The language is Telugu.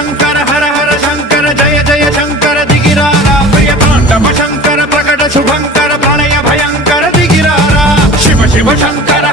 శంకర హర హర శంకర జయ జయ శంకర దిగిరారా ప్రియ తాండవ శంకర ప్రకట శుభంకర ప్రళయ భయంకర దిగిరారా శివ శివ శంకర